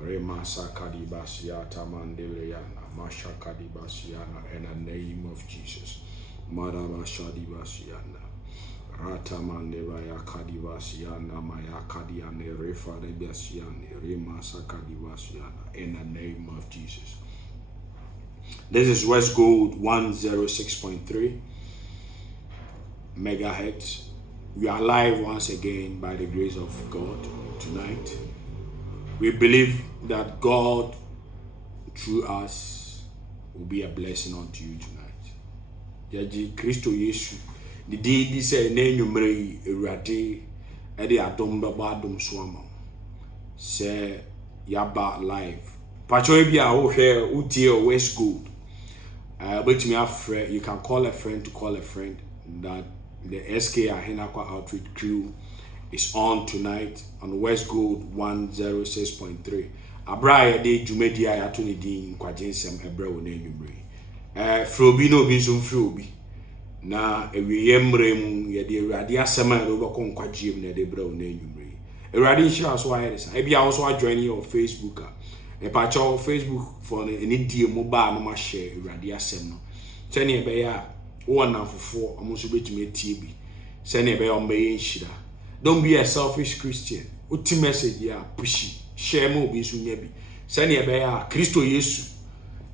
Rema Sakadibasiata Mandeleana, Masha Kadibasiana, in the name of Jesus. Madaba Shadibasiana, Rata Mandebaya Kadibasiana, Maya Kadiane, Refa Debasiane, Rema Sakadibasiana, in the name of Jesus. This is West Gold 106.3 megahertz. We are live once again by the grace of God tonight. We believe that God, through us, will be a blessing unto you tonight. Yaji Christo Yesu. The day this name you may erade edi adom baba adom swama. Say yaba live. Pacho ebi a wo hwe utie West Gold. But me a you can call a friend to call a friend that the SK Ahenakwa Outreach crew is on tonight on West Gold 106.3. Abraya de Jumedia Yatuni Din Quajensem Ebro Nenumbre. Frobi no Binsum Frobi. Na ewi yemrem ye de radia sema robakon kwajiem na de bro Nenumbre. Eradi share so ayes. Ebi also join your Facebook. E pa cho Facebook for any die mobile no ma share radia sem no. Tene e be ya wo na fofo omo so betumi etie bi. Sene e be o mbe nhira. Don't be a selfish Christian. Uti message ya pushy. Share mo bi so nya bi. Sene e be ya Kristo Yesu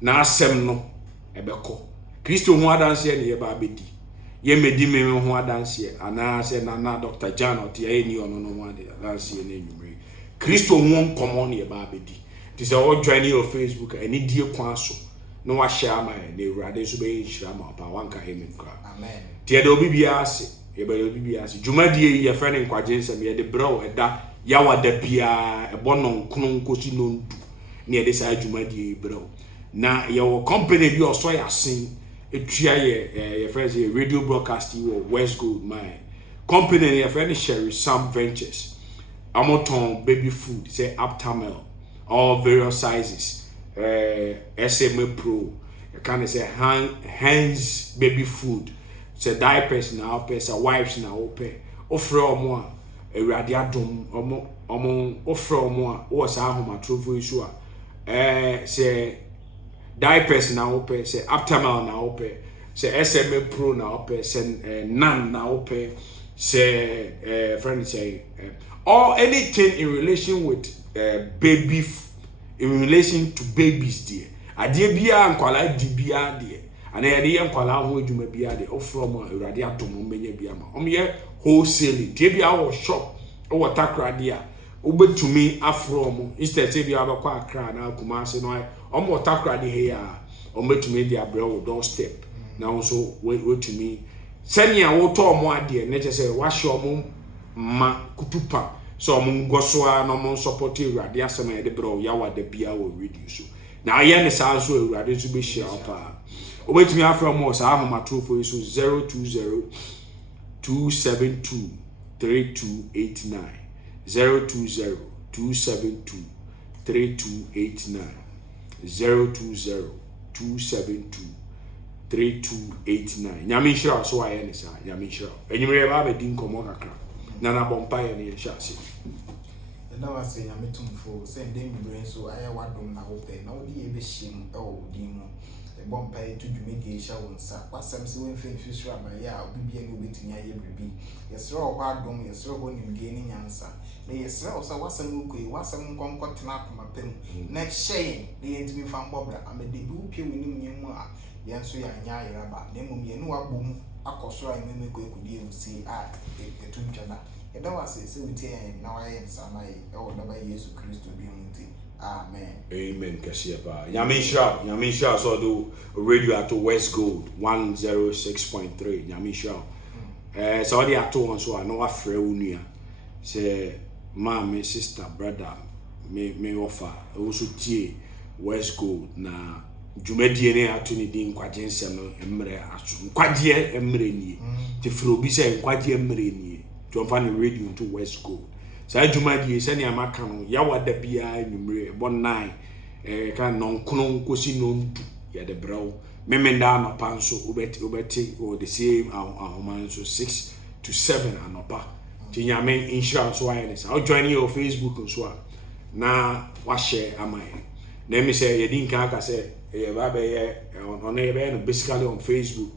na asem no e be ko. Kristo ho adanse ne ye ba bedi. Ye medi me ho adanse ana se na Dr. John oti ye ni ono no mo adanse na enwumre. Kristo ho nkomo ne ye ba bedi. Ti se o join your Facebook ani die kwan so. No wa share my na Urade so be nhira ma pa wanka hemen kra. Amen. Ti e do bibia ase. Yebelo bibia ase. Dwumadie ye friend nkwagyensem ye de bro eda yawa da bia ebono nkono nkosi no ndu. Ne ye de sa dwumadie bro. Na ye wo company bi oso ya sin etua ye friend say radio broadcasting wo West Gold my company ye friend Sherry Sam Ventures. Amoton baby food say Aptamel all various sizes. SMA Pro, you can say hands baby food, say diapers now, say wipes now, offer more a radiatum, offer more, or some true issue. Say diapers now, say Aptamel now, say SMA Pro now, say none now, say friend say or anything in relation with baby in relation to babies dear. Ade bia nkwala di bia dear. Ana ye nkwala ho adwuma bia dear. O from Urade atom menya bia ma. Om ye wholesale. Tie bia wo shop. O water cra dear. Obetumi afrom instead say bia abakwa akra na Kumasi no. Om water cra de here ya. Obetumi dia bre wo doorstep. Na also wetumi senia wo to omo ade na che say wa show omo ma kutupa. So mungosoa no mon support Urade asema ye de bro yawa da bia wo radio so na aye ne sa so Urade so be share pa obetumi afra mo sa ahomato for so 020 272 3289 020 272 3289 020 272 3289 nyame shira so aye ne sa nyame shira enyimre ba be din komo kakra Nana Bompire ni shasi. Na wase nyame tumfo se ndem brain so aya wadom na hope na odi ebe him e wo di mu e Bompire to dwumedi sha wonsa wasam se wen fenfisu aba ya obibia ni obetumi aye bribi yesre o kwadom yesre ho nimdie ni nyansa na yesre o sa wasam ukoi wasam nkonkotena akomapem na shey de yentimi fa mbobra amede bi upie wonim nyemu a yenso ya nya ayaba na mum ye no wabom akosoro ayi meme ko ekudi emusi a etunjana eda wase se wutie na waye nsama yi e wo daba Yesu Kristo bi munti amen Amen kasiepa Yamisha so do radio at West Gold 106.3 Yamisha so the ato one so no afre unua say mama sister brother me offer also tie West Gold na dwumadie ne atuni din kwagensem no emre aso nkwagye emre nie te frobi say nkwagye emre nie to fa ne radio to West Gold sa dwumadie se ne amaka no yawa da bia nwumre bon 9 kan non kono nkosi no ndu ya de braw memenda anopa nso obeti or the same ahoman so 6 to 7 anopa ti nyame insurance wireless I'll join your Facebook nso na wa share amai na me say ye din kan aka say e ba be ye on e be basically on Facebook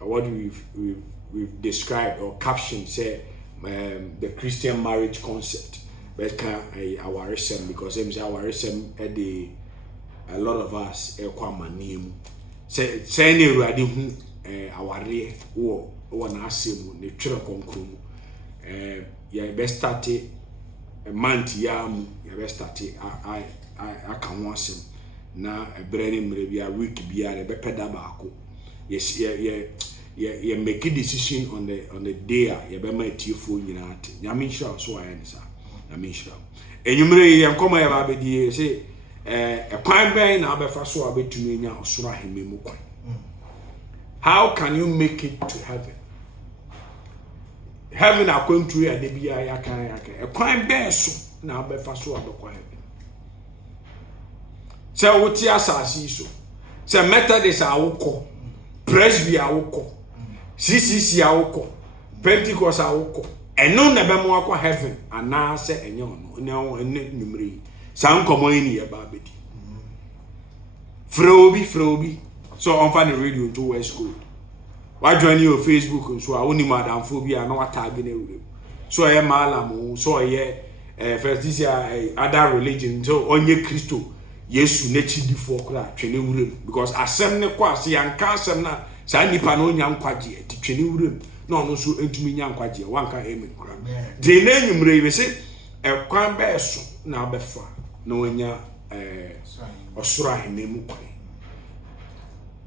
what we've described or captioned say the Christian marriage concept but can our resem because them say our resem a lot of us e kwa manim say na Awurade hu aware wo na asemu ne twere konkrom ya be start a month ya mu ya be start I can want him na ebrani mre bia week bia be peda baako yes yeah make a decision on the day ya be ma tiefo nyina ate nyame hira so aye ne sa nyame hira enyumre ye nkoma ya ba be die say kwan ben na abefa so abetumi nya osoro ahememu kwan. How can you make it to heaven? Heaven akwantu ya de bia ya kan kwan ben so na abefa so abekwa heaven. Se woti asasi so se Methodist awoko, Presby awoko, CCC awoko, Pentecost awoko eno na be mo akwa heaven ana se enye ono ene numre san komo ni e ba bedi frobi so on fan the radio to West Coast wa join your Facebook so a oni madam phobia na wa tag na ewure so e malam so e first this year other religion so onye Kristo Yesu na chidifo kra twene wurem because asem ne kwa se yanka asem na sa nipa na onya nkwaje ti twene wurem na ono so entumi nya nkwaje wanka amen kra de na enyumre be se kwan be so na abefa na onya osoro ahememu kwan.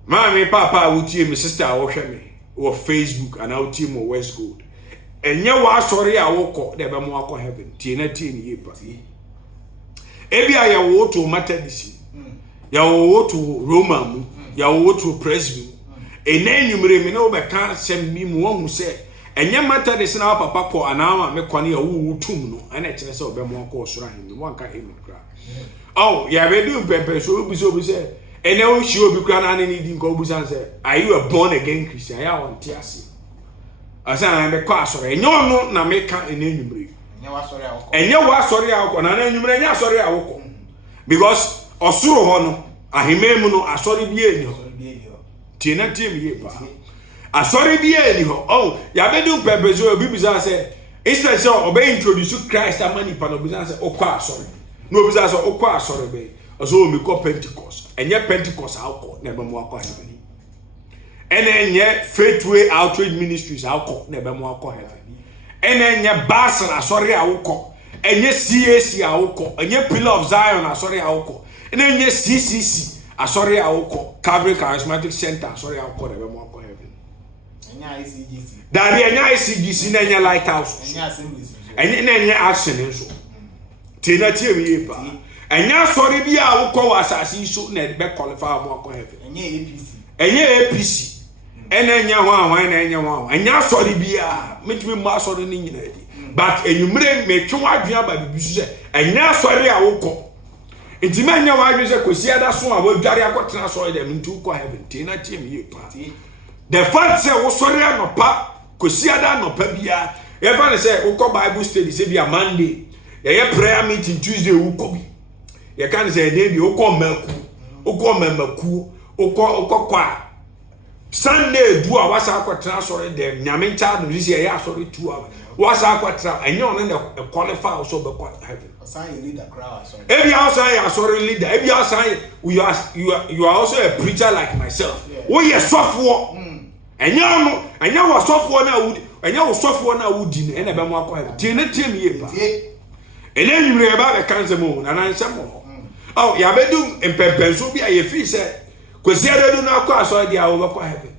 Mami papa wutie me sister wo hwe me wo Facebook and wutie mo West Coast enye wa asori a wokọ de be mo akọ heaven tie na tie ni yepa ebia ya wo to Methodist ya wo to Roman ya wo to Presby enanyumre me no be kan sem mi mu hu se enye Methodist na papa kọ anama me kọ ne ya wo tum no ana kire se obe mo akọ osoro ahememu wanka amen kra oh ya be do pempe so obi se ene o shi obi kra na ne di nko obusan say are you a born again Christian ya won ti ase asa na be kwa asore enye onu na me ka ene nyumre enye wa asore awoko na nyumre enye asore awoko because osuro ho no ahememu no asore bi enyo ti na ti mi ye pa asore bi eni ho oh ya be do pepezo obi busan say instead say obey introduce Christ amani pa no busan say okwa asore no busan say okwa asore be so mi ko Pentecost enye Pentecost awko na be mo akọ heaven enye Faithway Outreach Ministries awko na be mo akọ heaven enye Basra sorry awko enye CAC awko enye Pillar of Zion sorry awko enye CCC sorry awko Calvary Charismatic Center sorry awko na be mo akọ heaven enye ICGC da enye ICGC na enye Lighthouse enye Assemblies enye Action nso tina tie mi yepa enya sorry bia awukọ wa asasi so na be qualify mo akọ heaven enye APC enya ho ahwan na enya ho enya sorry bia metumi mo sorry ni nyina di but enyumre metwe wadua ba bibisu se enya sorry awukọ enti enya wadua se kosi ada so a wadware akotena sorry dem ntu kọ heaven tina tim ye pa the fact say wo sorry anopa kosi ada anopa bia ever say ukọ Bible study say bia Monday ye prayer meeting Tuesday ukọ bi ye kan say dey bi ukọ mamaku ukọ kwa Sunday do a wasa akotena sorry dem nyame ncha do this ye sorry 2 hours wasa akotena enye on na qualify so be heaven assign leader crowd sorry ebi assign sorry leader ebi assign you are also a preacher like myself we ye sofo enye no enye wo sofo na wudi enye wo sofo na wudi ne na be mo akọ heaven tie na tie mi ye pa ene nyumre ba be kan semo na nan semo oh ya be dum empempenso bi aye fi se kwesi adedu na akọ aso dia wo be kwa heaven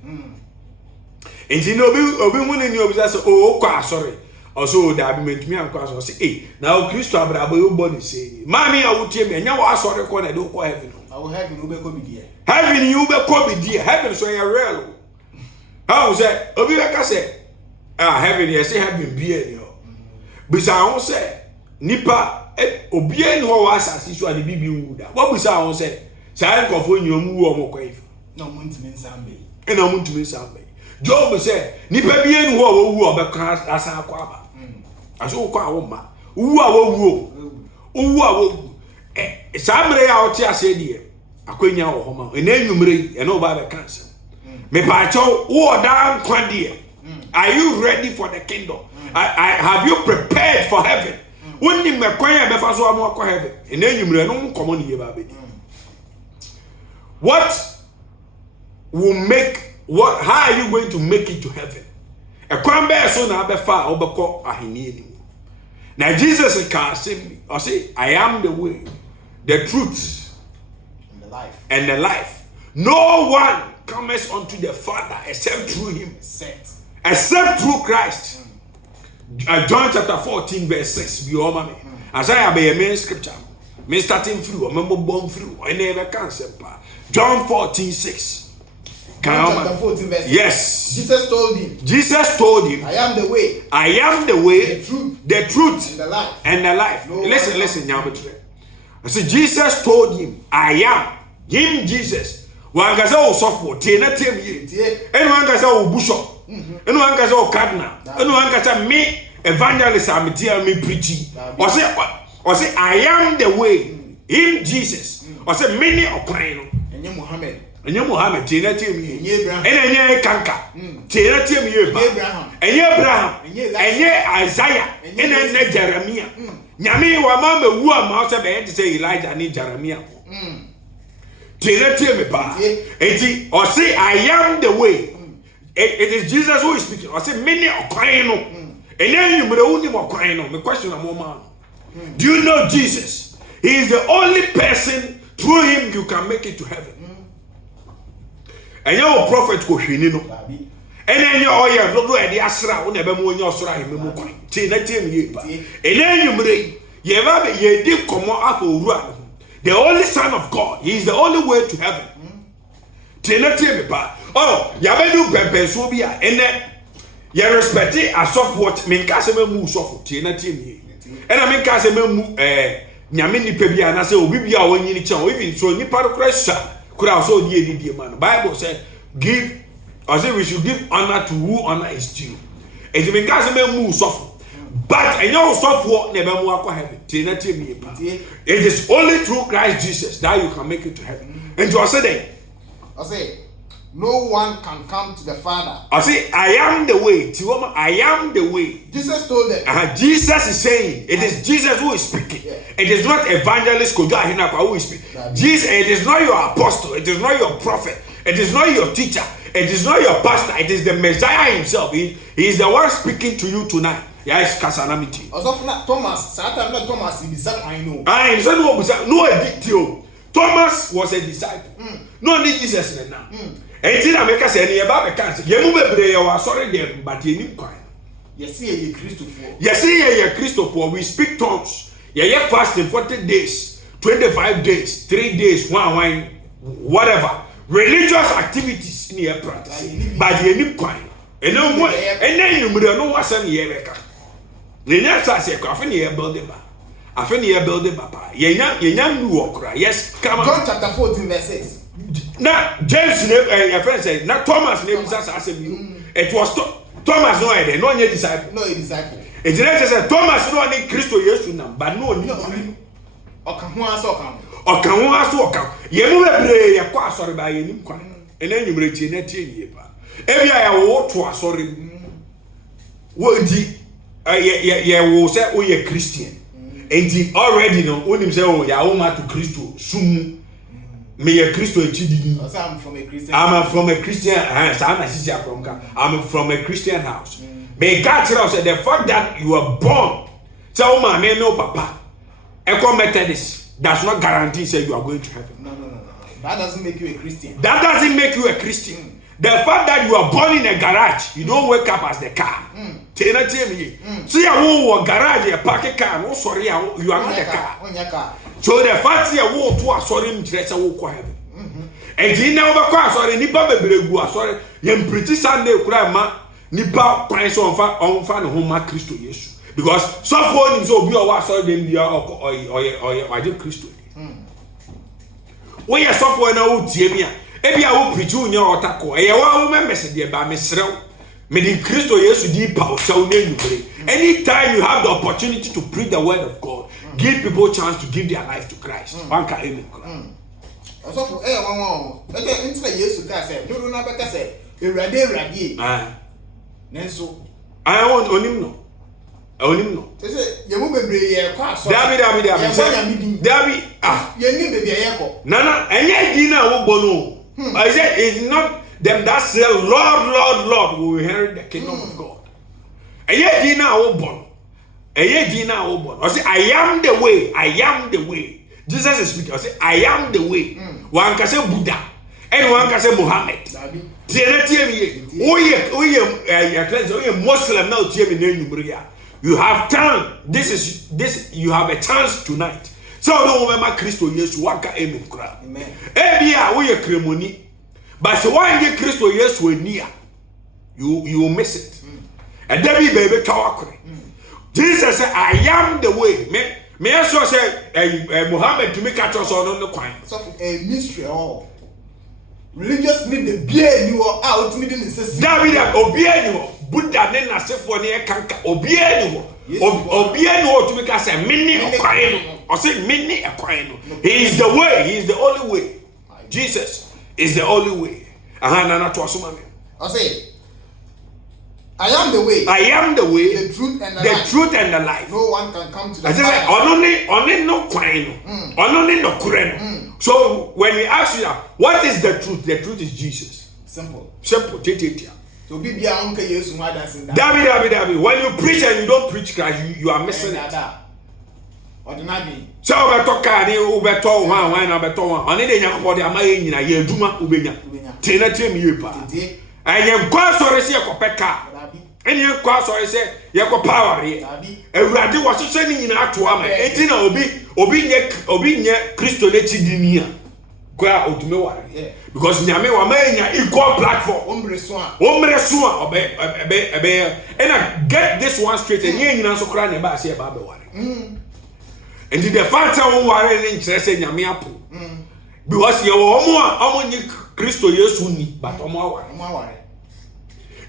enti no obi mu ni obi say o kwa asore also da bi mentumi akọ aso say na o Kristo abrabo yo body say mami ya wutie me nya wo asore ko na de kwa heaven o heaven wo be ko bi die heaven you be ko bi die heaven so ya real how say obi be ka say heaven yes heaven bi e ni o bisa ho say nipa obi eni ho wa asasi so ade bibi wuda wo bisa ho say sai nkofo nyom wu omo kwa ifa no muntimi nsambe ena muntimi nsambe Job say nipa bi eni ho wo wu obeka asa akwa aba aso kwa wo ma wu a wo wu uwu a wogu samre ya oti ase die akwanya wo homa ena enwumre ena oba be cancer me pa cho wo da nkwa die are you ready for the kingdom I have you prepared for heaven wonni me kwanya be fa so am akwa heaven ena enwumre no nkomo ne ye ba be what will make what how are you going to make it to heaven ekwan be so na be fa obekọ ahenie ni now Jesus can say I am the way the truth and the life no one comes unto the Father except through him except through Christ John chapter 14 verse 6 be all me as I be a main scripture me starting through remember born through I never can say John 14:6 chapter 14 verse 6. Yes. Jesus told him, I am the way, the truth and the life. No listen, Nyamutre. I said Jesus told him, I am him Jesus. One gaza o sofo, tina tem ye. And one gaza o bishop. And one gaza o cardinal. And one gaza me evangelist am dear me preaching. Or say I am the way, him Jesus. Or say many of crying. And you Muhammad. Enye Muhammad tina tem ye. Enye kanka. Tina tem ye ba. Enye Abraham. Enye Isaiah. Enye Jeremiah. Nyame wa ma mewu ama so be say Elijah ni Jeremiah. Tina tem ba. Enti or say I am the way. It is Jesus who is speaking. Or say many okwan no. Enye nyumre uni mo okwan no. Me question am man. Do you know Jesus? He is the only person through him you can make it to heaven. Enye o prophet ko hwini no enye oye dodo e de asra wo na be mu onye osoro ahememu kwan ti na tem ye ba enye nyumre ye ba be ye di komo afọ owura the only son of God he is the only way to heaven ti na tem ba oh ya be du pempenso bi a ene ye respect asofo me nka se memu sofo ti na tem ye ena me nka se memu nyame nipa bi a na se obi bi a wonyini chen o even so nipa ro kra could also die man. Bible said, give, I say we should give honor to who honor is due. And you can say move soft, but I know soft work never more heaven. It is only through Christ Jesus that you can make it to heaven. And you say, I say, no one can come to the Father. I say, I am the way. I am the way. Jesus told them. Jesus is saying, it is Jesus who is speaking. Yeah. It is not evangelist Kojo Ahinapa who is speaking. Jesus, it is not your apostle. It is not your prophet. It is not your teacher. It is not your pastor. It is the Messiah himself. He is the one speaking to you tonight. Yes, Kasanamiti. Also, Thomas. Satan, not Thomas. He disciple. I know. No, a Thomas was a disciple. No, only Jesus now. Enti na make say ne ba be kan say ye mu bebre ye wa sorry dem but ye nim kwan yes ye Christopher ye Christopher we speak tongues ye fasting 40 days 25 days 3 days one whatever religious activities in your practice but ye nim kwan eno mo ene numre no wasam ye be ka ne nya sa se kwa fe ne ye build ba afe ne ye build ba pa ye nya nu okra yes come on John chapter 14 verse 6 na James your friend said na Thomas name is asem it was Thomas no either no disciple no a disciple it didn't say Thomas no any Christo Yesu na but no okan ho aso okan ye mu bebre ye kwa asori ba ye nim kwan ene nyumre tie na tie ye ba e bia ya wo to asori wo di ye wo say o ye Christian enti already no onim say o ya wo ma to Christo sumu me a Christo echidi. I'm from a Christian. I'm from a Christian house. I'm from a Christian house. May God tell us the fact that you were born, tell my man no papa, Echo Methodist does not guarantee say you are going to heaven. No. That doesn't make you a Christian. That doesn't make you a Christian. The fact that you are born in a garage, you don't wake up as the car. See, a garage, a parking car. No, sorry, you are not the car. So the fact you walk to a sorry dress, I walk heaven. And you never quite sorry, Nipa Bebregu, sorry, you pretty Sunday, Grandma, Nipa, Pines on fan home, Christo Yesu. Because some phone is obi or sorry, then the or Christo. When you software now, Jamia, Ebi I will preach you in your otako. I will remember said by Mr. Meaning Christo Yesu di power so name you. Anytime you have the opportunity to preach the word of God, give people chance to give their life to Christ. One can amen. Also for one. Okay, into Yesu ka say, no na beka say, Ewurade. Nenso. I want onim no. Onim no. Say, ye mu bebre ye kwa so. Dabi. Ye ni bebre ye ko. Nana, enye di na wo bono. I said it's not them that say Lord will inherit the kingdom of God. Enye di na wo bono. I say I am the way. Jesus is speaking. I say I am the way. One can say Buddha and one can say Muhammad. Muslim now. You have time. This you have a chance tonight. So don't remember Christo Yesu waka amen. Amen. Ebia we kremoni. But so one ye Christo Yesu enia. You will miss it. And Debbie baby talk. Jesus said, I am the way. Me also say Muhammad to make a choice on the coin. So a mystery all. Religious need the beer you are out meeting the system. David Obieno, Buddha then a symphony kanka Obieno. Obieno to make us a mini a coin. Or say mini a coin. He is the way, he is the only way. Jesus is the only way. Ahana to asumame. I say I am the way, the truth and the life. No one can come to the Father. Only no crime, only no crime. So when we ask you that, what is the truth? The truth is Jesus. Simple. So be uncle Yesu more than sin. David. When you preach and you don't preach Christ, you are missing it. Ordinary. So beto kani ubeto one beto one. Oni de nyakopo de amaye nyina ye aduma ubenya. Tena tem yepa. Ayem kwa sore se ekopeka. Any kwa sore se yeko power ye. Ewurade wo hwehwe ni nyina ato ama. Enti na obi nye Kristo le tidinia. Kwa odume ware. Because nyame wa manya equal platform. Omre so a obe and I get this one straight and ye nyina so kra na ba se ba be ware. And the fact that ware ni nkyere se nyame apo. Because ye wo omo nyi Kristo Yesu ni but omo aware.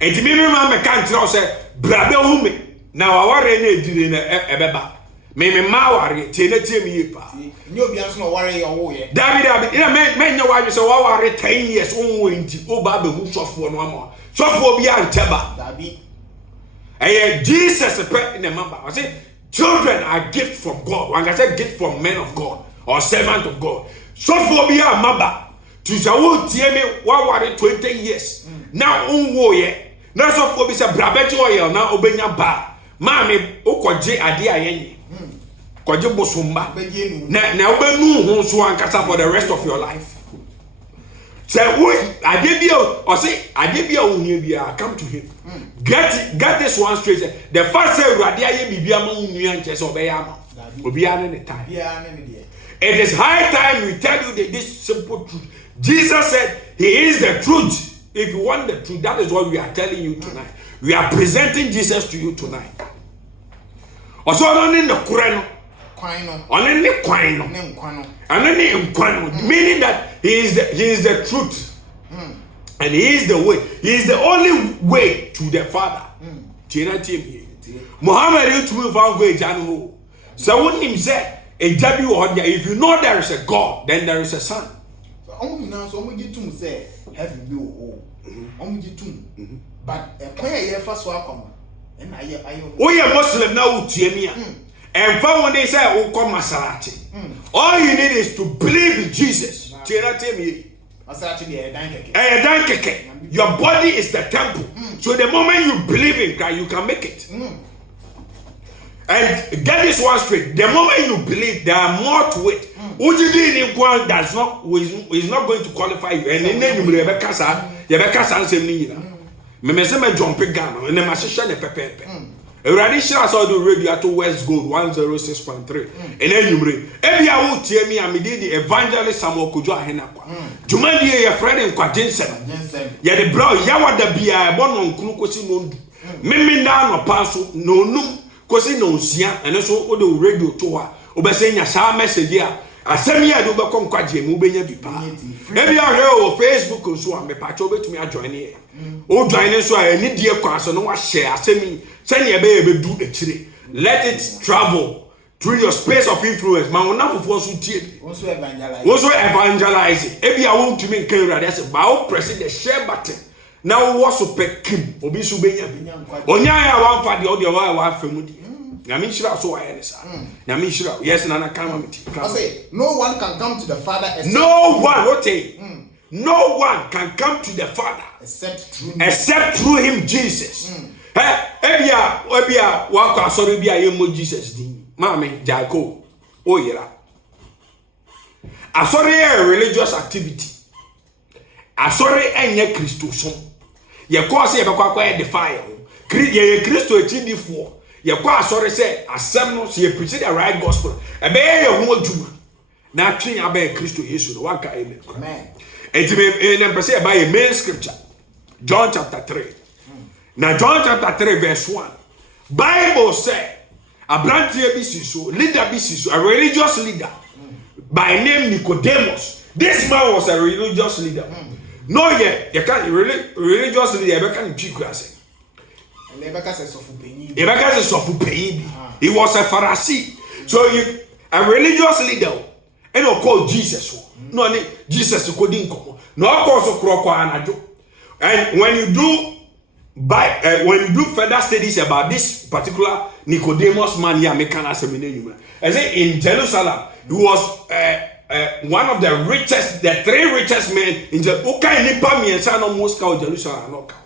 And the minimum I can't tell say, Brabe woman, now our energy in a beba. Maybe my worry, Tenetim Yipa. You'll be answering a worry or way. David, men know why you say, our 10 years, only to Obabe who soft for one more. Soft for beyond Teba. And Jesus in the member. I say, children are gift from God. One can say gift from men of God or servant of God. Soft for beyond Mamba. To Jawu Tiemi, 20 years. Now, ye. Na so for be say brabeti oil na obenya ba maame okoje ade ayenye koje bosomba na obenu ho so ankasa for the rest of your life. Say we ade bia o say ade bia o hia bia come to him. Get this one straight. The first say urade aye bibia ma nua nche so obeya ma obia ne time. It is high time we tell you this simple truth. Jesus said he is the truth. If you want the truth, that is what we are telling you tonight. We are presenting Jesus to you tonight. Also, only the Quran, only the Quran, meaning that he is the truth, and he is the way. He is the only way to the Father. Muhammad used to move on way Janu. So when him said, if you know there is a God, then there is a Son. Only now, so we get to say, heaven be all. Only get to, but a prayer first welcome. And I Muslim now, Tiemia. And for when they say, oh, come Maserati. All you need is to believe in Jesus. Your body is the temple. So the moment you believe in Christ, you can make it. And get this one straight. The moment you believe, there are more to it. Ujidi is not going to qualify you. And then you will Rebecca same nina. Me say me jump Ghana and me share the pepe. Already share us all the radio to West Gold 106.3. And then you bring. Every hour tie me and me did the evangelist Samuel Kujo Ahenakwa. Jumadi your friend in Kwajensen. Ya the bro yawa da bia bon on kunu kosi no ndu. Me na no paso no num kosi no nsia ene so o de radio to ha. Obese nya sha message a asem ya do be kon kwaje mu benya bi pa. Ebi ahwe o Facebook so am me pa cho betumi a join here. O join so a ni die kwa so no wa share asem send ye be do e chire. Let it travel through your space of influence. Ma wona fofo so tie. Also evangelize. Also evangelize. Ebi a won tumi kan urade say ba wo press the share button. Now wo so pekim obi so benya bi. Onya ya wan fa de o de wa fa mu di. Nyame shira so wa ye sa. Nyame shira. Yes na kan ma meti. I say no one can come to the Father except no one no one can come to the Father except through him Jesus. Ebia wa kwa sorry bia ye mo Jesus din. Mama Jacob oyera. Asori a religious activity. Asori enye Christo so. Ye cause ye bekwa kwa defile. Ye Christo etidifo. Ye kwa asori say asem no so ye preach the right gospel. Ebe ye ho adwuma. Na twen abe Christo Yesu no waka ene. Amen. Enti me pese e ba ye main scripture. John chapter 3. Now John chapter 3 verse 1. Bible say Abrantie bisiso, leader bisiso, a religious leader by name Nicodemus. This man was a religious leader. No, you can't religious leader. You can't cheat class. He was a Pharisee. So a religious leader, and you call Jesus. No, Jesus couldn't come. No, of course, and when you do further studies about this particular Nicodemus man here, I say in Jerusalem, he was one of the richest, the 3 richest men in Jerusalem. Okay, nipa mi ensa no Moscow Jerusalem no ka.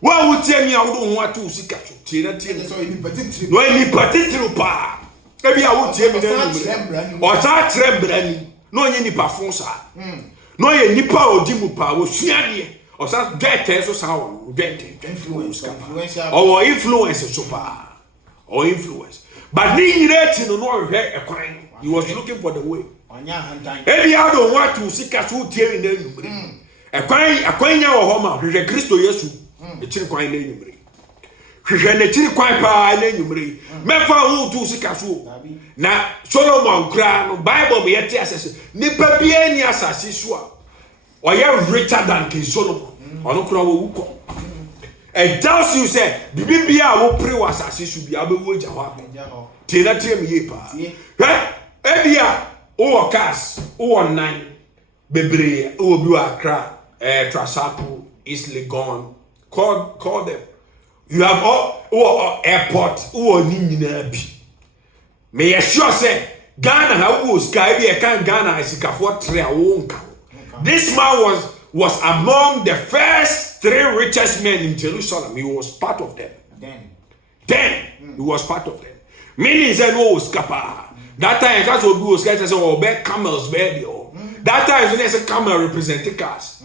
Wa wo tie mi a wo do ho atu sika so. Tie na tie. No ni patitru pa. E bi a wo tie mi na. O sa trembrani. No nye nipa fon sa. No ye nipa odi mu pa wo suade. O sa get so sa wo get influence ka. O influence so pa. Or influence. But ni nyireti no hwe ekwan. He was looking for the way. Ebi a do want to sika so tie na numre. Ekwan nya wo ho ma hwe Kristo Yesu. Echiri kwan na numre. Hwe na chiri kwan pa na numre. Mefa wo tu sika so. Na Solomon kra no Bible be yeti asese. Nipa bi ani asase so a. Oya richer than King Solomon. Ono kra wo wuko. It tells you say bibia wo pray was asase bi abewu agya ho. Tina tiem ye pa. Ebia o cars o nine bebre o bi Accra Trasapo East Legon call them. You have all airport o ni nyina bi. Me ye sure say Ghana ha wo sky bi e kan Ghana isikafo tre a wo nka. This man was among the first 3 richest men in Jerusalem. He was part of them. Then he was part of them. Meaning said no was kappa. That time that's what we was getting say oh be camels be there. That time when they say camel representing cars.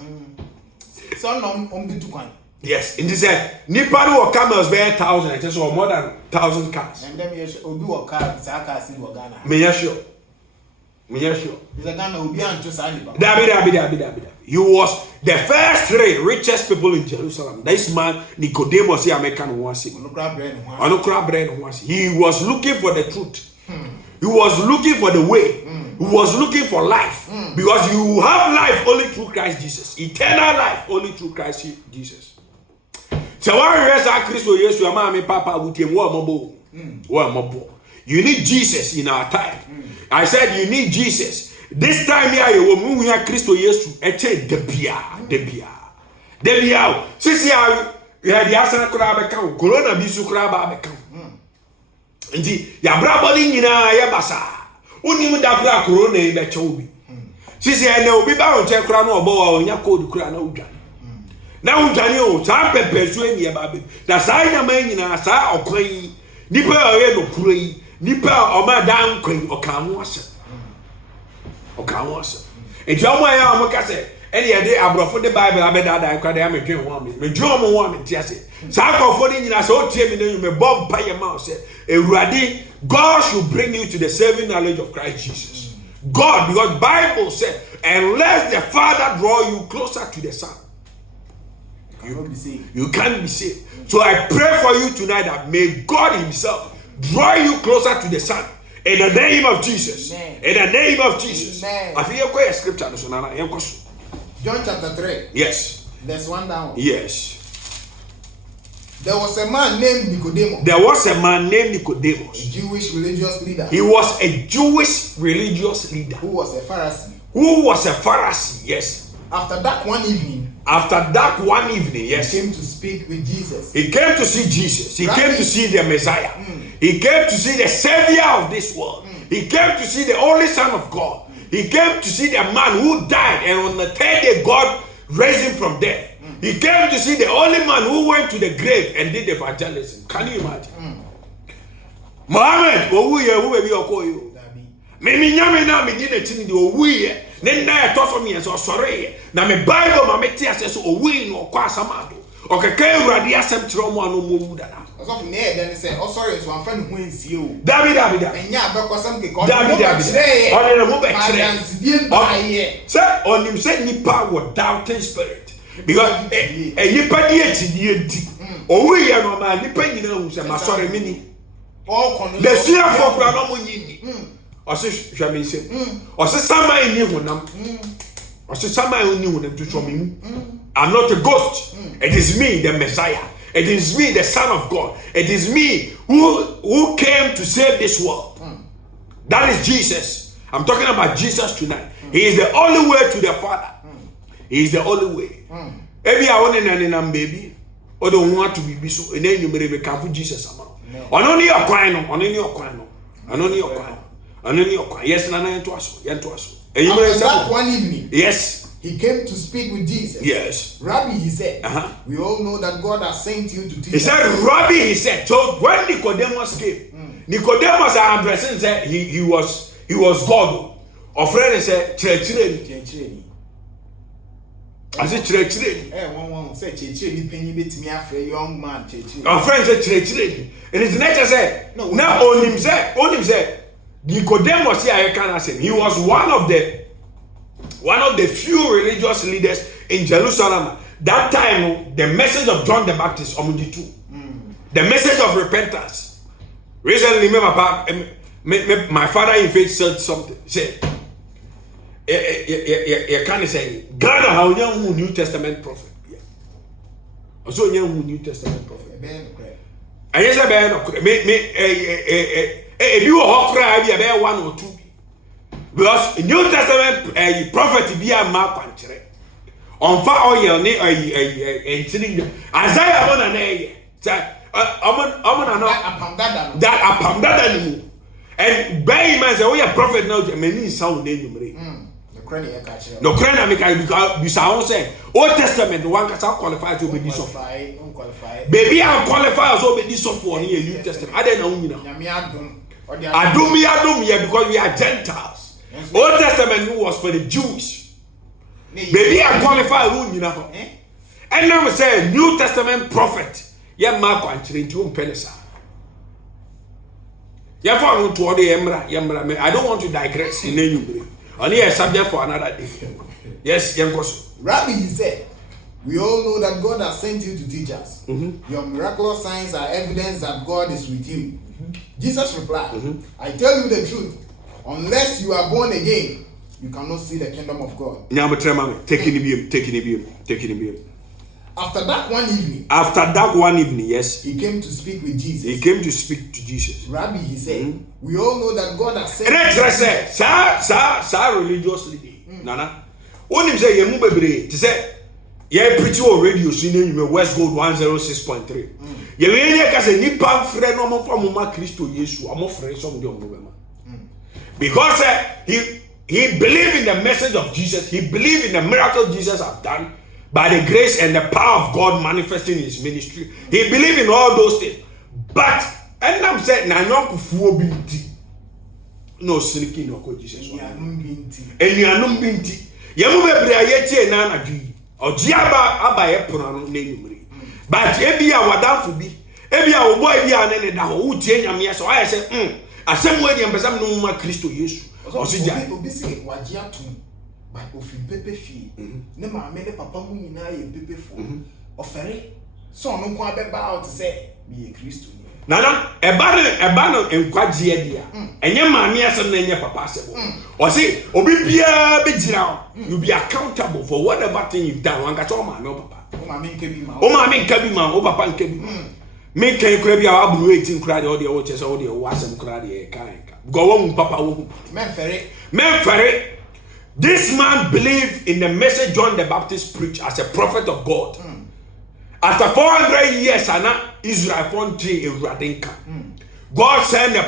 So no be to kwan. Yes, and he said nipa no camels be 1,000 it is more than 1,000 cars. And them yes obi wo car sa car si wo Ghana. Me sure. Is a Ghana obi anto sa nipa. Dabi. He was the first 3 richest people in Jerusalem. This man Nicodemus here American was. He was looking for the truth. He was looking for the way. He was looking for life. Because you have life only through Christ Jesus. Eternal life only through Christ Jesus. So why rest our Christ yes you am papa with him you need Jesus in our time. I said you need Jesus. This time here you will move Christ Yesu eche debia. Sisi you had the asana kura beka corona bisu kura ba beka. Nti ya braboli nyina ya basa. Unim da kura corona e be obi. Sisi ene obi ba onche kura no obo wa onya code kura na udwan. Na udwan o sa pepesu eni e ba be. Da sa nya man nyina sa okwan nipa oye no kura yi. Nipa o ma dan kwan o ka ho ase. Enti omo ya omo ka se eni e de abrofo de Bible abeda da kwa de amedwen ho me dwen omo ho me ti ase. Sa akofo de nyina so tie me na me bob pa ye ma se Ewurade God should bring you to the saving knowledge of Christ Jesus. God, because Bible said unless the Father draw you closer to the Son you can't be saved. So I pray for you tonight that may God himself draw you closer to the Son. In the name of Jesus. Amen. In the name of Jesus. Amen. I feel quite a scripture. John chapter 3. Yes. There's one down. Yes. There was a man named Nicodemus. There was a man named Nicodemus. A Jewish religious leader. He was a Jewish religious leader. Who was a Pharisee. Who was a Pharisee, yes. After that one evening. Yes. He came to speak with Jesus. He came to see Jesus. He came to see the Messiah. He came to see the Savior of this world. He came to see the only Son of God. He came to see the man who died, and on the third day God raised him from death. He came to see the only man who went to the grave and did evangelism. Can you imagine? Muhammad, who baby call you? Me nyame na me di na tini de owuye. Ne na e to so me so sorry. Na me Bible ma me tie ase so owuye no kwa samado. Okeke Awurade asem kire omo anu mo wu dana. So from there then say, oh sorry, so I'm friend who nsi o. David. Enya abekosam ke ko. David. Oni ne mo be kire. Say onim say nipa wo doubting spirit. Because nipa di enti owuye no ma nipa nyina hu say ma sorry me ni. The fear for no mo nyini. Ose hwame se. Ose sama eni honam. Ose sama eni honam to show me. I'm not a ghost. It is me, the Messiah. It is me, the Son of God. It is me who came to save this world. That is Jesus. I'm talking about Jesus tonight. He is the only way to the Father. He is the only way. Maybe I want to baby. Or don't want to be so. And then you may become Jesus. Only your crying. Yes, Nana, after that one evening. Yes. He came to speak with Jesus. Yes. Rabbi, he said, we all know that God has sent you to teach us. He said, Rabbi, he said. So when Nicodemus came, Nicodemus addressing said he was God. Or friend said, Chirechireni. I said, Chirechireni. One said, Chirechireni, penny bit me after a young man, Chirechireni. Our friend said, Chirechireni. And his nature said, no, now on him said, Nicodemus here, I cannot say. He was one of the few religious leaders in Jerusalem. That time, the message of John the Baptist, the message of repentance. Recently, my father in faith said something. Said, you can't say, God, how you New Testament prophet. Also, you New Testament prophet. I if you are cry, one or two. Because New Testament prophet be a map and chere. On fa oil ne Isaiah on an a that apamdada ni mu. And by man say we are prophet now many sound name no crane because we sound say Old Testament one can qualify to be this of baby I qualify as be this of one New Testament. I don't know. Adum here because we are Gentiles. Old Testament was for the Jews. Baby, I qualify who you know. And now we say New Testament prophet. Yeah, Mark and Trinity Penesa. Yeah, for to the Emra. I don't want to digress in any way. Only a subject for another day. Yes, Rabbi, he said, we all know that God has sent you to teach us. Your miraculous signs are evidence that God is with you. Jesus replied, I tell you the truth. Unless you are born again, you cannot see the kingdom of God. Taking him. After that one evening, yes, he came to speak with Jesus. Rabbi, he said, we all know that God has sent Sir religious lady. Nana. When him say you move to say yeah preach on radio in West Gold 106.3. You really can say ni pam friend no more from Christo Yesu. I'm friend some the because he believed in the message of Jesus. He believed in the miracle Jesus has done by the grace and the power of God manifesting in his ministry. He believed in all those things. But and I'm saying na no binti. No sneaking no Jesus. Enuanum binti. Yamu bebre ayeti na anadwi. Ojiaba abaye pono na enumre. But ebia wadamfo bi. Ebia obo ebia na ne da ho utie nyame so aye say asem we dey mbesam no ma Kristo Yesu. Osija obi se waje atum. But ofi pepe fi. Ne ma me ne papa mu nyina ye pepe fo. Ofere so no kwa beba out say me ye Kristo ni. Nana eba no enkwaje dia. Enye maami asem na enye papa asebo. O say obi bia be gira you be accountable for whatever thing you've done. Wan ka cho maami o papa. O ma me nka bi ma. O ma me nka bi ma, o papa nka bi ma. Me kan kura bi a aburu 18 kura de o de o chese o de o asem kura de kan. Go wo papa wo. Men fere. This man believed in the message John the Baptist preached as a prophet of God. After 400 years, Israel found a Radinka. God sent a